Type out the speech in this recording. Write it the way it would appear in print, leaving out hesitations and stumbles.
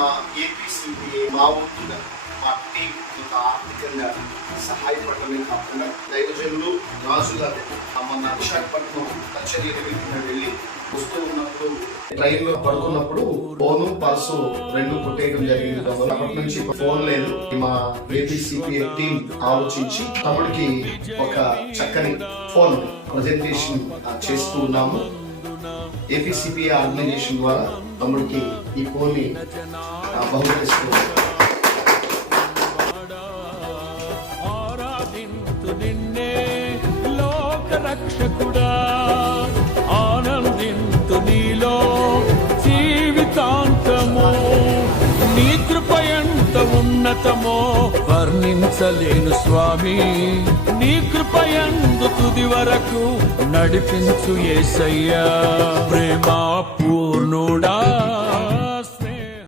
మా ఏపీసీపీఏ మా వంతుగా మా టీం ఆర్థికంగా సహాయపడమే కాకుండా దైవజనులు రాజుగారు మన విశాఖపట్నం కచేరీ వెళ్ళి వస్తూ ఉన్నప్పుడు ట్రైన్ లో పడుకున్నప్పుడు ఫోను పర్సు రెండు కొట్టేయడం జరిగింది. అప్పటి నుంచి ఫోన్ లేదు. మా ఏపీసీపీఏ టీం ఆలోచించి తమ్ముడికి ఒక చక్కని ఫోన్ ప్రజెంటేషన్ చేస్తూ ఉన్నాము. ఏపీసీపీఏ ఆర్గనైజేషన్ ద్వారా తమ్ముడికి ఈ ఫోన్ ని బహుకరిస్తూ రక్షకుడా ఆనందింతు నీలో జీవితాంతము, నీ కృప ఎంత ఉన్నతమో వర్ణించలేను స్వామి. నీ కృప యందు తుది వరకు నడిపించు యేసయ్యా. ప్రేమ పూర్ణుడా